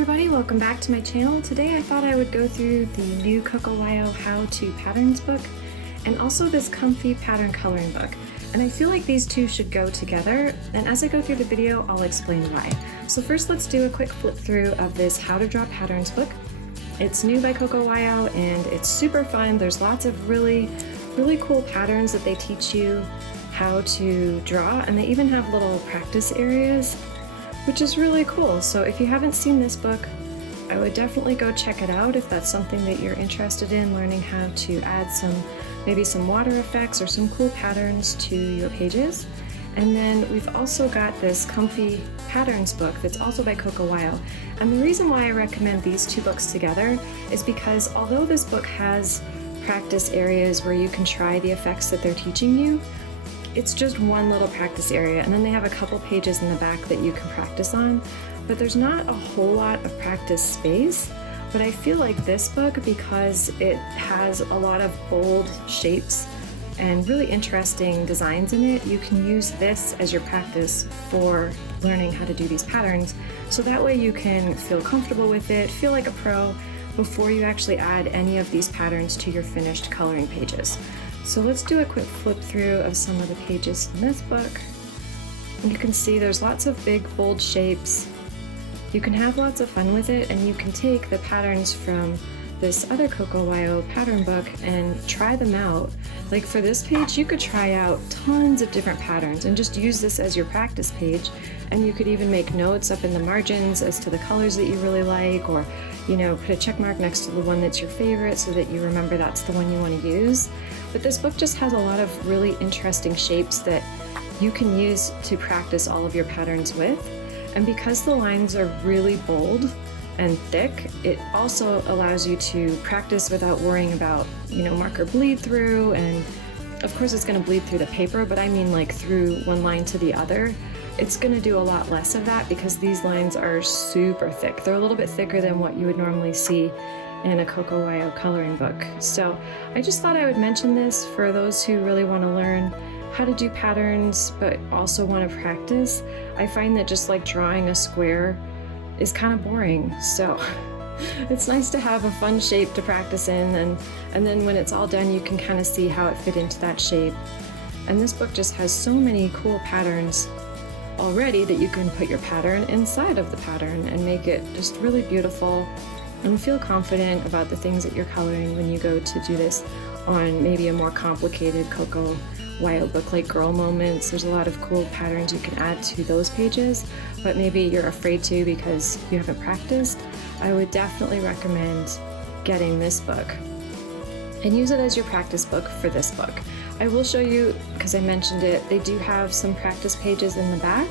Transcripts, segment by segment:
everybody, welcome back to my channel. Today I thought I would go through the new Coco Wyo How to Patterns book and also this comfy pattern coloring book. And I feel like these two should go together, and as I go through the video I'll explain why. So first let's do a quick flip through of this How to Draw Patterns book. It's new by Coco Wyo and it's super fun. There's lots of really cool patterns that they teach you how to draw, and they even have little practice areas, which is really cool. So if you haven't seen this book, I would definitely go check it out if that's something that you're interested in, learning how to add maybe some water effects or some cool patterns to your pages. And then we've also got this comfy patterns book that's also by Coco Wyo. And the reason why I recommend these two books together is because although this book has practice areas where you can try the effects that they're teaching you, it's just one little practice area, and then they have a couple pages in the back that you can practice on, but there's not a whole lot of practice space. But I feel like this book, because it has a lot of bold shapes and really interesting designs in it, you can use this as your practice for learning how to do these patterns. So that way you can feel comfortable with it, feel like a pro, before you actually add any of these patterns to your finished coloring pages. So let's do a quick flip through of some of the pages in this book. And you can see there's lots of big, bold shapes. You can have lots of fun with it, and you can take the patterns from this other Coco Wyo pattern book and try them out. Like for this page, you could try out tons of different patterns and just use this as your practice page. And you could even make notes up in the margins as to the colors that you really like, or put a check mark next to the one that's your favorite so that you remember that's the one you want to use. But this book just has a lot of really interesting shapes that you can use to practice all of your patterns with. And because the lines are really bold and thick, it also allows you to practice without worrying about, marker bleed through. And of course it's going to bleed through the paper, but I mean like through one line to the other. It's going to do a lot less of that because these lines are super thick. They're a little bit thicker than what you would normally see in a Coco Wyo coloring book. So I just thought I would mention this for those who really want to learn how to do patterns but also want to practice. I find that just like drawing a square is kind of boring, so it's nice to have a fun shape to practice in, and then when it's all done you can kind of see how it fit into that shape. And this book just has so many cool patterns already that you can put your pattern inside of the pattern and make it just really beautiful and feel confident about the things that you're coloring when you go to do this on maybe a more complicated Coco Wyo book like Girl Moments. There's a lot of cool patterns you can add to those pages, but maybe you're afraid to because you haven't practiced. I would definitely recommend getting this book and use it as your practice book for this book. I will show you, because I mentioned it, they do have some practice pages in the back,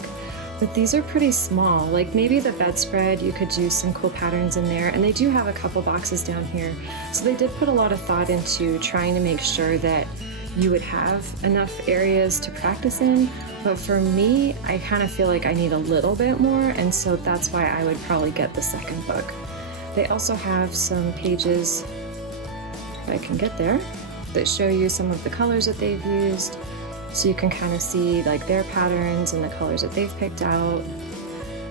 but these are pretty small. Like maybe the bedspread, you could do some cool patterns in there, and they do have a couple boxes down here. So they did put a lot of thought into trying to make sure that you would have enough areas to practice in, but for me, I kind of feel like I need a little bit more, and so that's why I would probably get the second book. They also have some pages, if I can get there, that show you some of the colors that they've used, so you can kind of see like their patterns and the colors that they've picked out.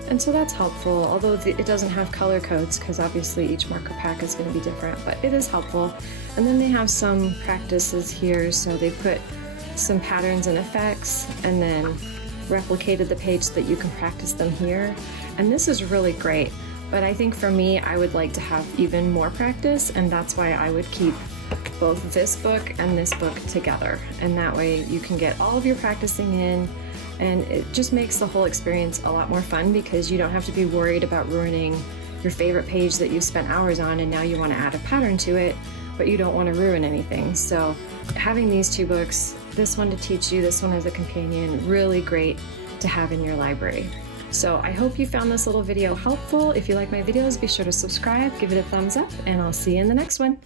And so that's helpful, although it doesn't have color codes because obviously each marker pack is going to be different, but it is helpful. And then they have some practices here, so they put some patterns and effects and then replicated the page so that you can practice them here. And this is really great, but I think for me I would like to have even more practice, and that's why I would keep both this book and this book together, and that way you can get all of your practicing in, and it just makes the whole experience a lot more fun because you don't have to be worried about ruining your favorite page that you spent hours on and now you want to add a pattern to it, but you don't want to ruin anything. So having these two books, this one to teach you, this one as a companion, really great to have in your library. So I hope you found this little video helpful. If you like my videos, be sure to subscribe, give it a thumbs up, and I'll see you in the next one.